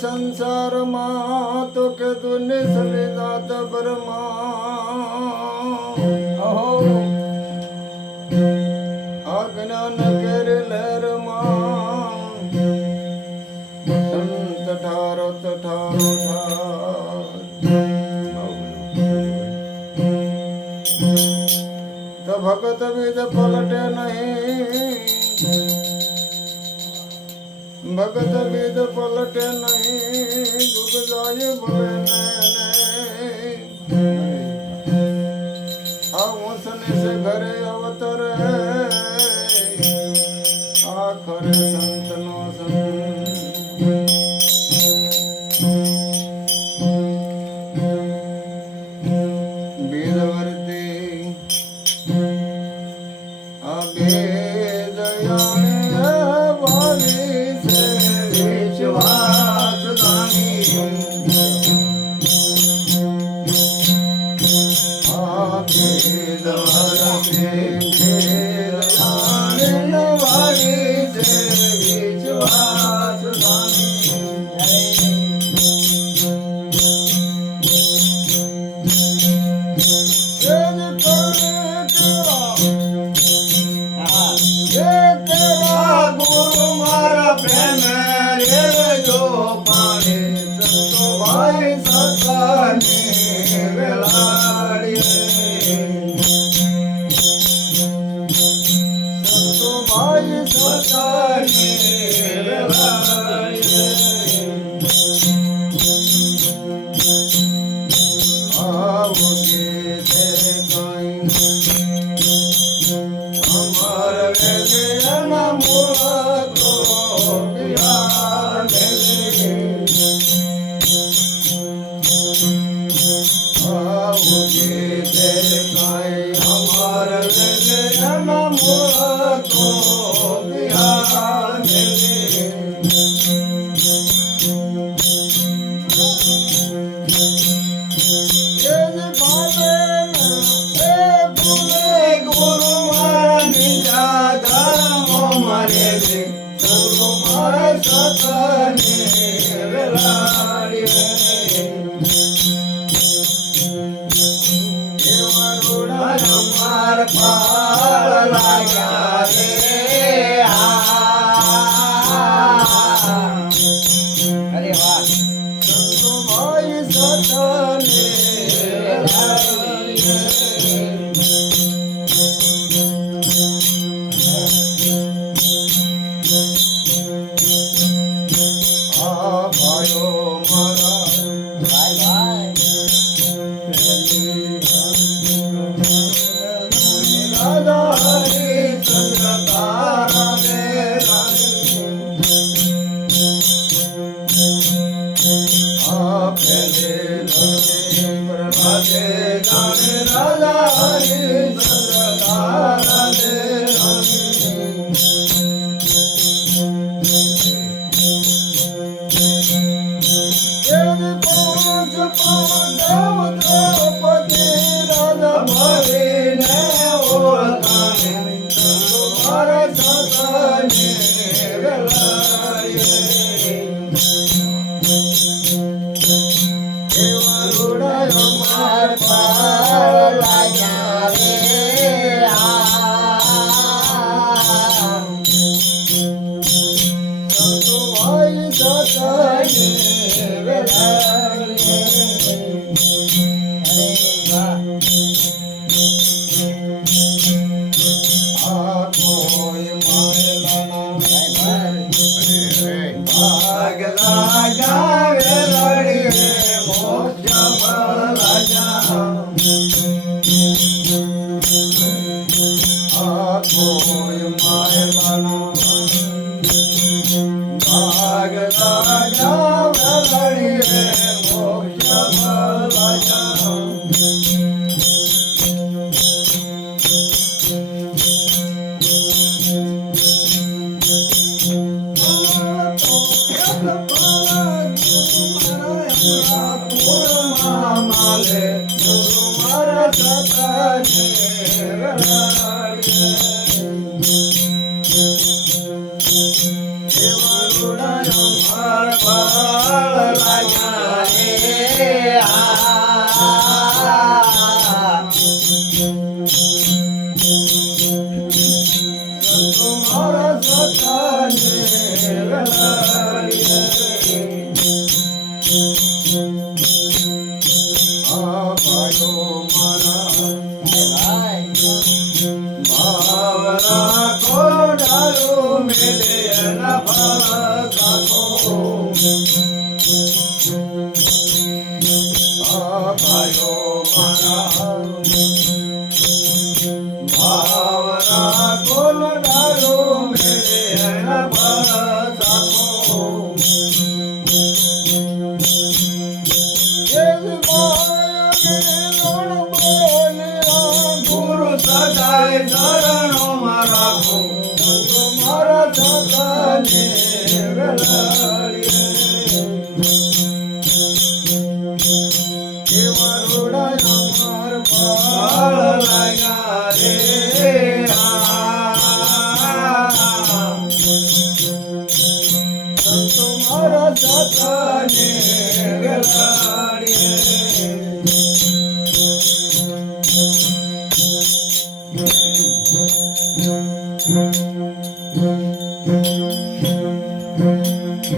संसार मा तो के दुने सले दात बरमा अज्ञान केर लहर मा संत ठारो ठारो तो भगत विद पलटे नहीं भगत विद पलटे नहीं डूब जाए भवे आसने से घरे अवतर आखर संत नो वेदवर्ती अभेद અમાર ફળ લાગ્યા રે તમારા સતાને વેલાડીએ આ ભાઈઓ મારા ભાવના કોડારો મેલે ના ભાગો આ ભાઈઓ મારા ભાવના કોડારો મેલે ના ભાગો ગુરુ સદાય ચરણોમાં રાખો મારા સદાને વેલાડીએ એવા રોડા અમાર ફળ લાગ્યા રે સંતો મારા સદાને વેલાડીએ